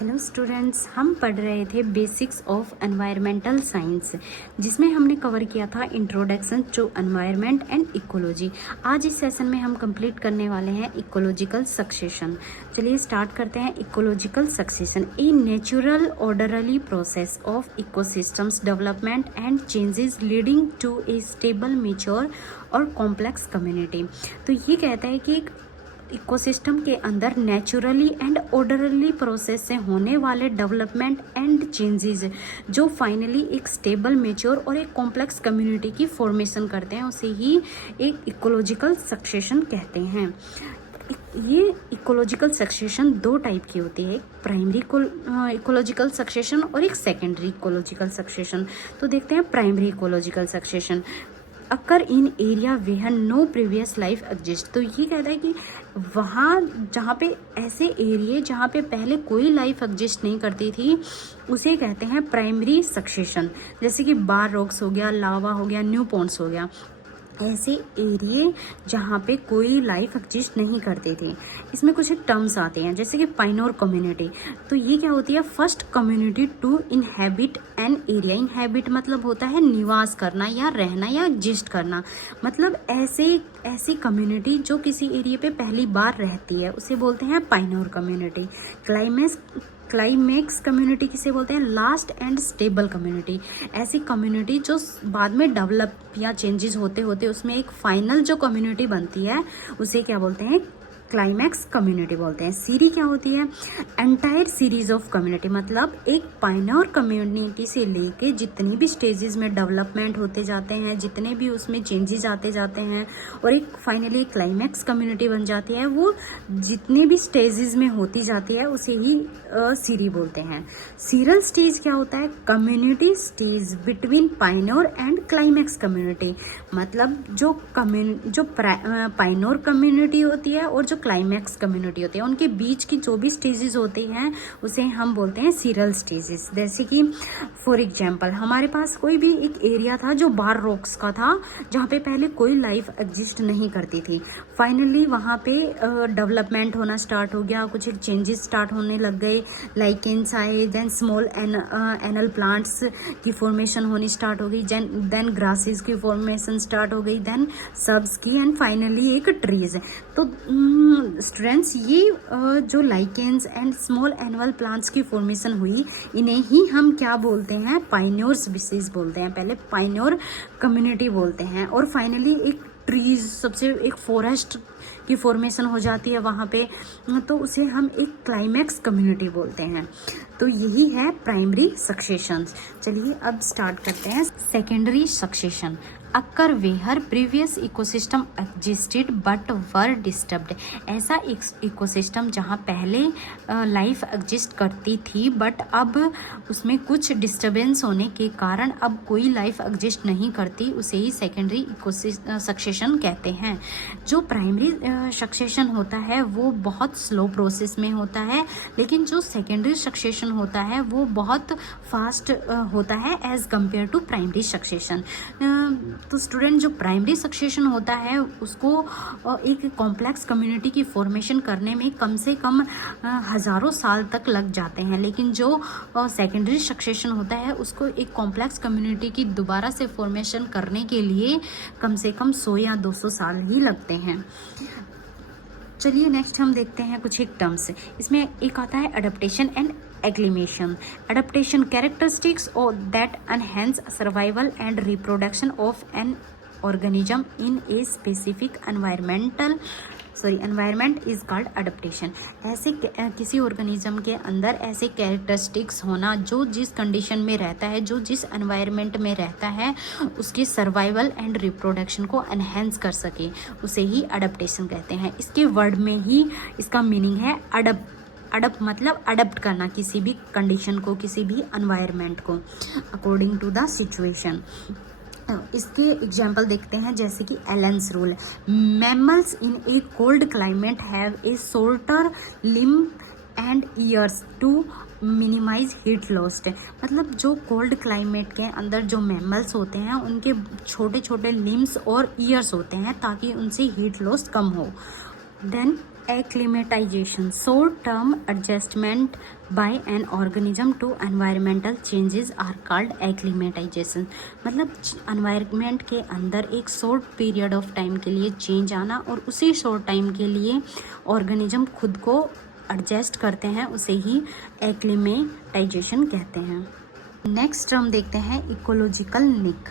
Hello students, हम पढ़ रहे थे बेसिक्स ऑफ एनवायरमेंटल साइंस, जिसमें हमने कवर किया था introduction to environment and ecology. आज इस सेशन में हम कंप्लीट करने वाले हैं इकोलॉजिकल सक्सेशन। चलिए स्टार्ट करते हैं। Ecological succession a natural orderly process of ecosystems development and changes leading to a stable mature और कॉम्प्लेक्स कम्युनिटी। तो ये कहता है कि एक इकोसिस्टम के अंदर नेचुरली एंड ऑर्डरली प्रोसेस से होने वाले डेवलपमेंट एंड चेंजेस जो फाइनली एक स्टेबल मेच्योर और एक कॉम्प्लेक्स कम्युनिटी की फॉर्मेशन करते हैं, उसे ही एक इकोलॉजिकल सक्सेशन कहते हैं। ये इकोलॉजिकल सक्सेशन दो टाइप की होती है, एक प्राइमरी इकोलॉजिकल सक्सेशन और एक सेकेंडरी इकोलॉजिकल सक्सेशन। तो देखते हैं primary ecological succession occur in area where no previous life exist. तो ये कहता है कि वहाँ जहाँ पे ऐसे एरिए जहाँ पे पहले कोई लाइफ एग्जिस्ट नहीं करती थी, उसे कहते हैं प्राइमरी सक्सेशन। जैसे कि बार रॉक्स हो गया, लावा हो गया, न्यू पॉन्ड्स हो गया, ऐसे एरिए जहाँ पे कोई लाइफ एग्जिस्ट नहीं करते थे। इसमें कुछ टर्म्स आते हैं, जैसे कि पाइनोर कम्युनिटी। तो ये क्या होती है? First community to inhabit an area. Inhabit मतलब होता है निवास करना या रहना या एग्जिस्ट करना, मतलब ऐसी कम्युनिटी जो किसी एरिया पे पहली बार रहती है, उसे बोलते हैं पाइनोर कम्युनिटी। क्लाइमेक्स कम्युनिटी किसे बोलते हैं? Last and stable community. ऐसी कम्युनिटी जो बाद में डेवलप या चेंजेस होते होते उसमें एक फाइनल जो कम्युनिटी बनती है, उसे क्या बोलते हैं? क्लाइमैक्स कम्युनिटी बोलते हैं। सीरी क्या होती है? एंटायर सीरीज ऑफ कम्युनिटी, मतलब एक पाइनर कम्युनिटी से लेके जितनी भी स्टेजेस में डेवलपमेंट होते जाते हैं, जितने भी उसमें चेंजेस आते जाते हैं और एक फाइनली क्लाइमैक्स कम्युनिटी बन जाती है, वो जितने भी स्टेजेस में होती जाती है उसे ही सीरी बोलते हैं। सीरल स्टेज क्या होता है? Community stage between pioneer and climax community, मतलब जो पाइनर कम्युनिटी होती है और जो क्लाइमैक्स कम्युनिटी होती है, उनके बीच की जो भी स्टेजेस होते हैं उसे हम बोलते हैं सीरल स्टेजेस। जैसे कि फॉर एग्जांपल हमारे पास कोई भी एक एरिया था जो बार रॉक्स का था, जहाँ पे पहले कोई लाइफ एग्जिस्ट नहीं करती थी। फाइनली वहाँ पे डेवलपमेंट होना स्टार्ट हो गया, कुछ चेंजेस स्टार्ट होने लग गए, लाइकेंस आए, देन स्मॉल एनल प्लांट्स की फॉर्मेशन होनी स्टार्ट हो गई, देन ग्रासेस की फॉर्मेशन स्टार्ट हो गई, देन सब्स की, एंड फाइनली एक ट्रीज। तो स्टूडेंट्स, ये जो lichens and small annual plants की फॉर्मेशन हुई, इन्हें ही हम क्या बोलते हैं? पाइनोर स्पीसीज बोलते हैं। पहले पाइनोर कम्युनिटी बोलते हैं और फाइनली एक ट्रीज, सबसे एक फॉरेस्ट की फॉर्मेशन हो जाती है वहाँ पे, तो उसे हम एक क्लाइमैक्स कम्युनिटी बोलते हैं। तो यही है प्राइमरी सक्सेशन। चलिए अब स्टार्ट करते हैं secondary succession. Occur where previous ecosystem existed but were disturbed. ऐसा इकोसिस्टम जहाँ पहले लाइफ एग्जिस्ट करती थी, बट अब उसमें कुछ डिस्टर्बेंस होने के कारण अब कोई लाइफ एग्जिस्ट नहीं करती, उसे ही सेकेंडरी सक्सेशन कहते हैं। जो प्राइमरी सक्सेशन होता है वो बहुत स्लो प्रोसेस में होता है, लेकिन जो सेकेंडरी सक्सेशन होता है वो बहुत फास्ट होता है as compare to primary succession. तो स्टूडेंट, जो प्राइमरी सक्सेशन होता है उसको एक कॉम्प्लेक्स कम्युनिटी की फॉर्मेशन करने में कम से कम हज़ारों साल तक लग जाते हैं, लेकिन जो सेकेंडरी सक्सेशन होता है उसको एक कॉम्प्लेक्स कम्युनिटी की दोबारा से फॉर्मेशन करने के लिए कम से कम 100 या 200 साल ही लगते हैं। चलिए नेक्स्ट हम देखते हैं कुछ एक टर्म्स। इसमें एक आता है adaptation and acclimation. Adaptation characteristics that enhance survival and reproduction of an organism in a specific environment is called adaptation. ऐसे किसी ऑर्गेनिज्म के अंदर ऐसे कैरेक्टरिस्टिक्स होना जो जिस कंडीशन में रहता है, जो जिस एनवायरनमेंट में रहता है, उसके सर्वाइवल एंड रिप्रोडक्शन को एनहेंस कर सके, उसे ही अडेप्टेशन कहते हैं। इसके वर्ड में ही इसका मीनिंग है अडप्ट, मतलब अडप्ट करना किसी भी कंडीशन को, किसी भी एनवायरनमेंट को अकॉर्डिंग टू द सिचुएशन। इसके एग्जाम्पल देखते हैं, जैसे कि Allen's rule. Mammals in a cold climate have a shorter limb and ears to minimize heat loss. मतलब जो कोल्ड क्लाइमेट के अंदर जो मैमल्स होते हैं उनके छोटे छोटे लिम्स और ईयर्स होते हैं ताकि उनसे हीट लॉस कम हो। Then acclimatization, short term adjustment by an organism to environmental changes are called acclimatization. मतलब एनवायरमेंट के अंदर एक शॉर्ट पीरियड ऑफ टाइम के लिए चेंज आना और उसी शॉर्ट टाइम के लिए ऑर्गेनिज्म खुद को एडजस्ट करते हैं, उसे ही एक्लिमेटाइजेशन कहते हैं। नेक्स्ट हम देखते हैं इकोलॉजिकल निक।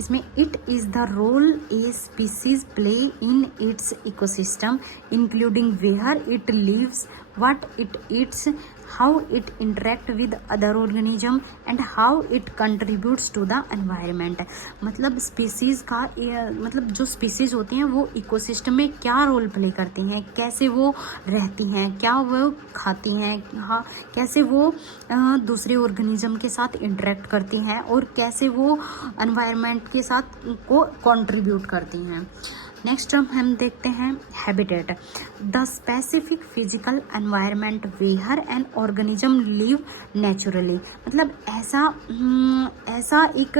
इसमें it is the role a species play in its ecosystem including where it lives, what it eats, how it interact with other organism and how it contributes to the environment. मतलब species का मतलब जो species होती हैं वो ecosystem में क्या role play करती हैं, कैसे वो रहती हैं, क्या वो खाती हैं, हाँ कैसे वो दूसरे ऑर्गेनिज्म के साथ इंटरेक्ट करती हैं और कैसे वो एनवायरनमेंट के साथ को कंट्रीब्यूट करती हैं। नेक्स्ट हम देखते हैं habitat, the specific physical environment where an organism live naturally. मतलब ऐसा एक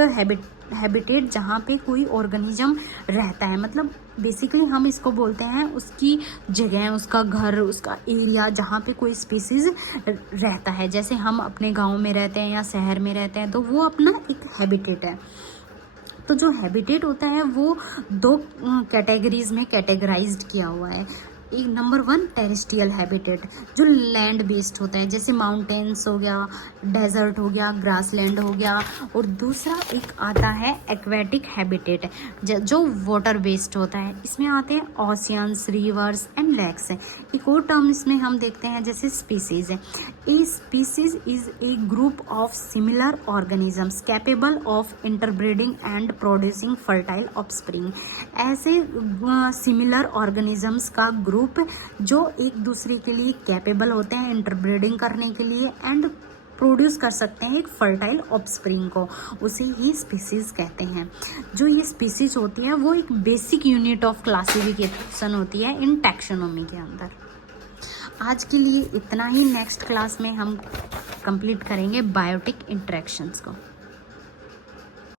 हैबिटेट जहाँ पे कोई ऑर्गेनिज्म रहता है। मतलब बेसिकली हम इसको बोलते हैं उसकी जगह, उसका घर, उसका एरिया जहाँ पे कोई स्पीसीज रहता है। जैसे हम अपने गांव में रहते हैं या शहर में रहते हैं तो वो अपना एक हैबिटेट है। तो जो हैबिटेट होता है वो दो कैटेगरीज में कैटेगराइज्ड किया हुआ है। एक नंबर 1 टेरेस्ट्रियल हैबिटेट जो लैंड बेस्ड होता है, जैसे माउंटेन्स हो गया, डेजर्ट हो गया, ग्रासलैंड हो गया। और दूसरा एक आता है एक्वेटिक हैबिटेट जो वाटर बेस्ड होता है। इसमें आते हैं ओशियंस, रिवर्स एंड लेक्स। एक और टर्म इसमें हम देखते हैं जैसे स्पीसीज है। A species is a group of similar organisms capable of interbreeding and producing fertile offspring. ऐसे सिमिलर ऑर्गेनिजम्स का ग्रुप जो एक दूसरे के लिए कैपेबल होते हैं इंटरब्रीडिंग करने के लिए एंड प्रोड्यूस कर सकते हैं एक फर्टाइल ऑफस्प्रिंग को, उसे ही स्पीसीज कहते हैं। जो ये स्पीसीज होती है वो एक बेसिक यूनिट ऑफ क्लासिफिकेशन होती है इन टैक्सोनॉमी के अंदर। आज के लिए इतना ही। नेक्स्ट क्लास में हम कंप्लीट करेंगे बायोटिक इंटरेक्शंस को।